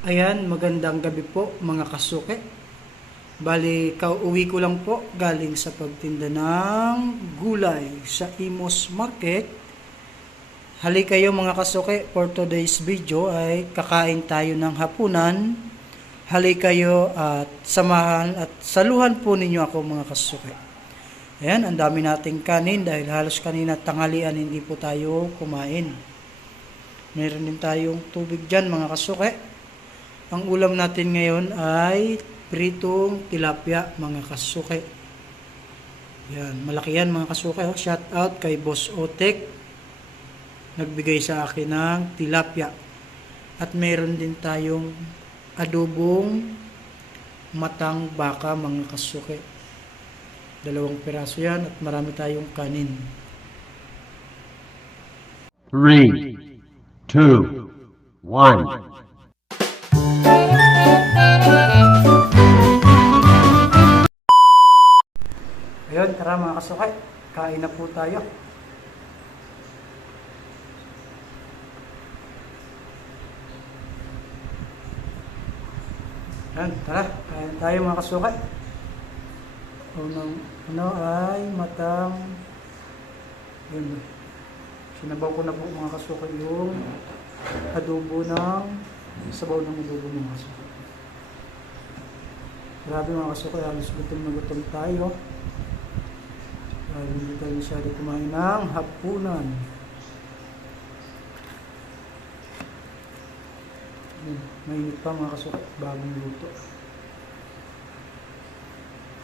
Ayan, magandang gabi po mga kasuke. Bali, kauwi ko lang po galing sa pagtinda ng gulay sa Imos Market. Hali kayo mga kasuke, for today's video ay kakain tayo ng hapunan. Hali kayo at samahan at saluhan po ninyo ako mga kasuke. Ayan, ang dami nating kanin dahil halos kanina tanghalian hindi po tayo kumain. Meron din tayong tubig dyan mga kasuke. Ang ulam natin ngayon ay pritong tilapia mga kasuke. Yan, malaki yan mga kasuke. Oh. Shout out kay Boss Otek. Nagbigay sa akin ng tilapia. At meron din tayong adobong matang baka mga kasuke. Dalawang piraso yan at marami tayong kanin. 3, 2, 1. Tara mga kasukay. Kain na po tayo. Yan, tara. Kain tayo mga kasukay. Unang, ano ay matang yun. Sinabaw ko na po mga kasukay yung adobo ng sabaw ng adobo mga kasukay. Grabe mga kasukay, halos gutom na gutom tayo. Dahil hindi tayo masyado kumain ng hapunan. Mainit pa mga kasukat, bagong luto.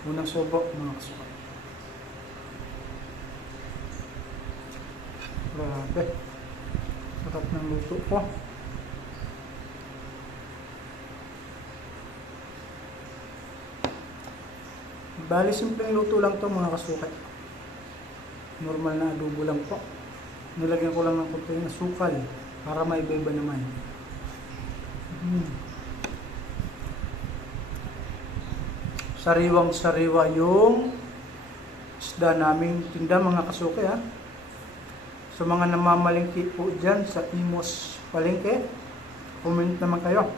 Unang subok mga kasukat. Grabe. Sarap ng luto ko. Bali, simpleng luto lang to mga kasukat normal na adobo lang po. Nilagyan ko lang ng konting asukal para maiba-iba naman. Mm. Sariwang sariwa yung isda naming tinda mga kasuke ha. Sa mga namamalingki po dyan sa Imos Palengke, comment naman kayo.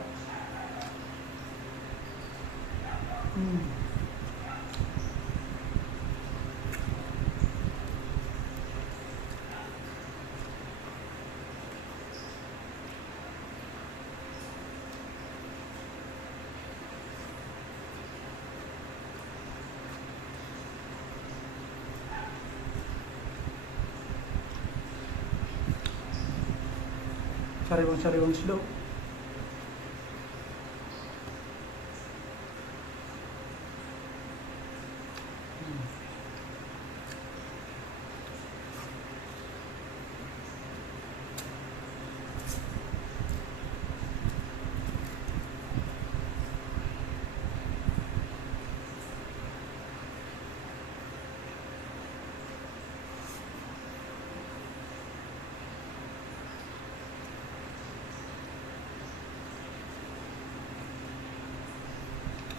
Mm. Sariwang sariwang slow.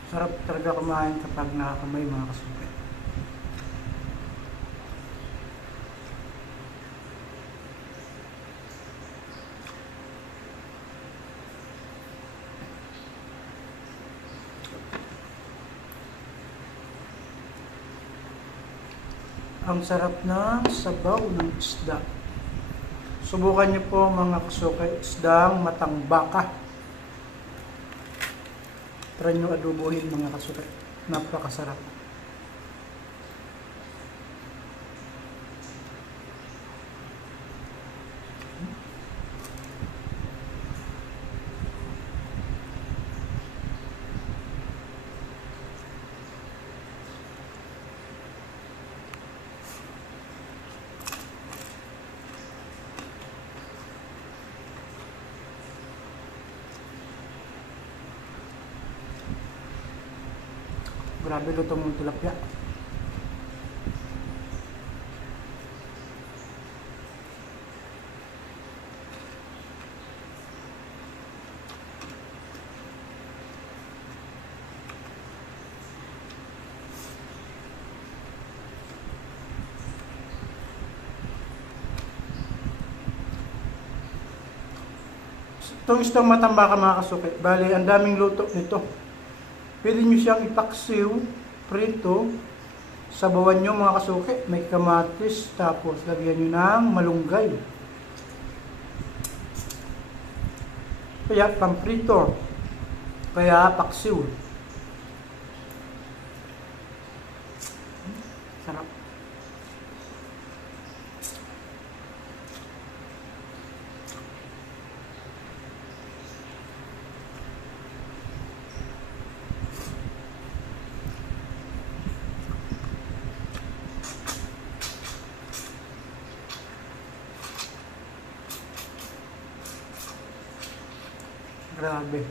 Sarap talaga kumain kapag nakakamay mga kasuke. Ang sarap na sabaw ng isda. Subukan niyo po mga kasuke, isdang matang baka. Try nyo adobohin mga kasukat. Napakasarap. Grabe lutong ng tilapia. Itong itong matamba ka mga kasukit. Bali, ang daming luto nito. Pwede nyo siyang ipaksiw, prito, sabawan nyo mga kasuke, may kamatis, tapos lagyan nyo ng malunggay. Kaya pamprito, kaya paksiw. Sarap. Grabe.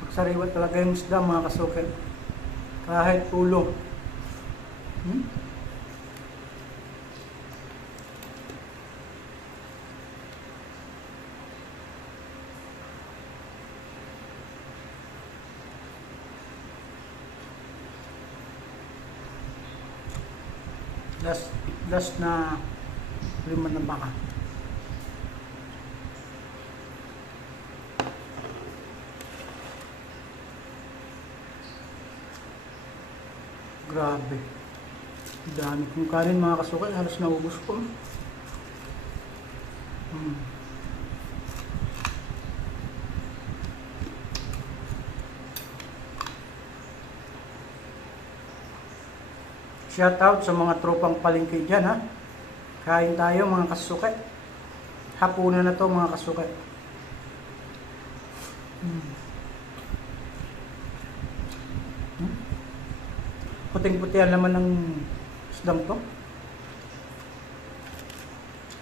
Magsariwa talaga yung isda mga kasuke. Kahit ulo. Hmm? Last, last na lima na baka. Grabe. Dami kong kanin mga kasukay. Halos naubos ko. Hmm. Shout out sa mga tropang palengke dyan ha. Kain tayo mga kasuke. Hapunan na to mga kasuke. Hmm. Puting-puti ang laman ng isdang to.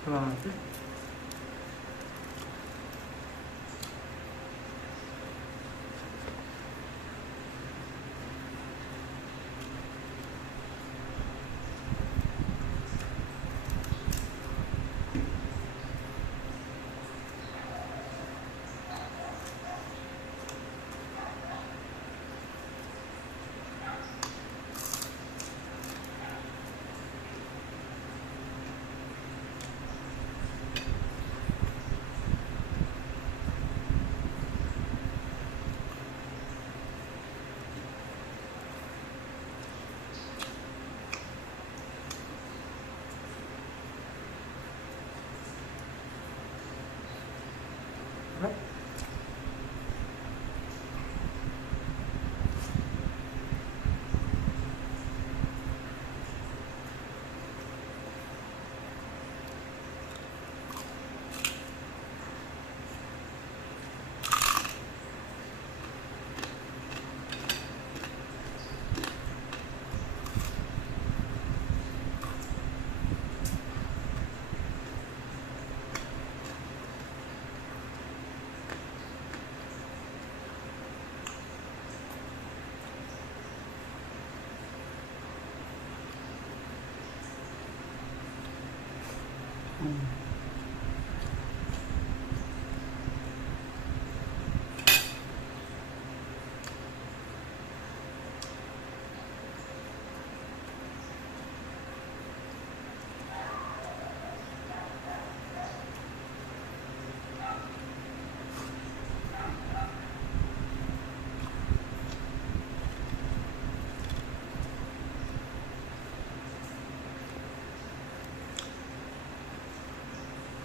Grabe.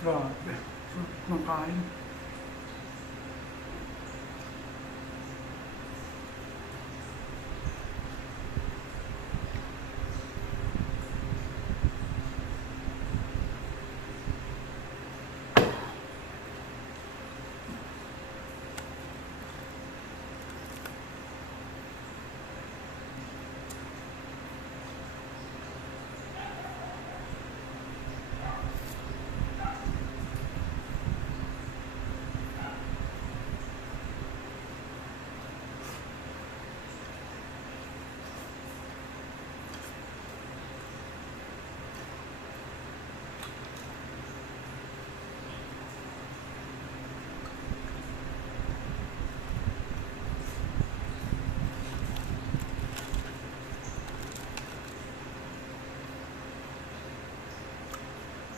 Grabe. Sarap ng kain.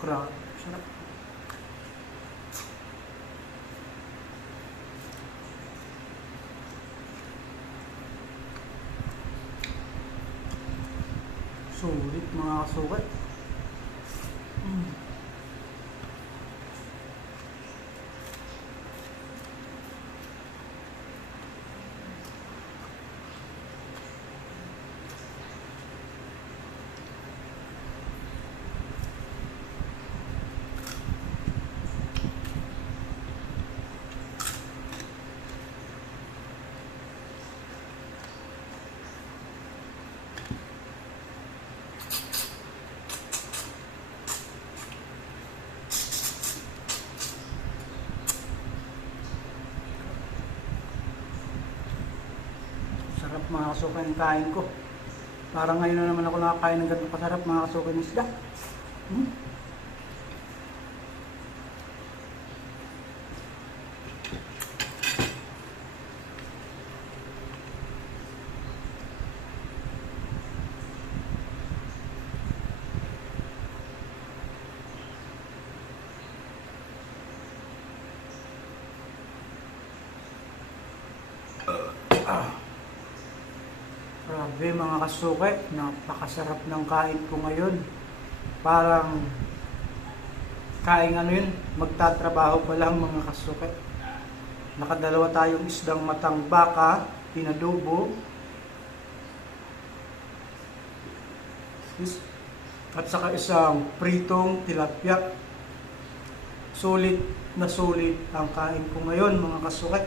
Grabe, sarap. Sulit mga kasukat. Mga kasukan yung kain ko. Parang ngayon na naman ako nakakain ng ganito kasarap mga kasukan ng isda. Hmm? Grabe mga kasuke, napakasarap ng kain ko ngayon. Parang kain ano yun, magtatrabaho pa lang mga kasuke. Nakadalawa tayong isdang matang baka, pinadubo. Is- At saka isang pritong tilapia. Sulit na sulit ang kain ko ngayon mga kasuke.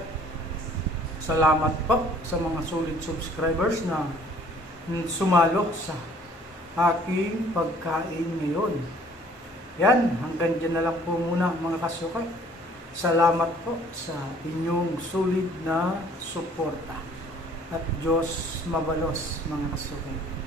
Salamat po sa mga solid subscribers na mm, sumalo sa aking pagkain ngayon. Yan, hanggang dyan na lang po muna mga kasukay. Salamat po sa inyong solid na suporta. At Diyos mabalos mga kasukay.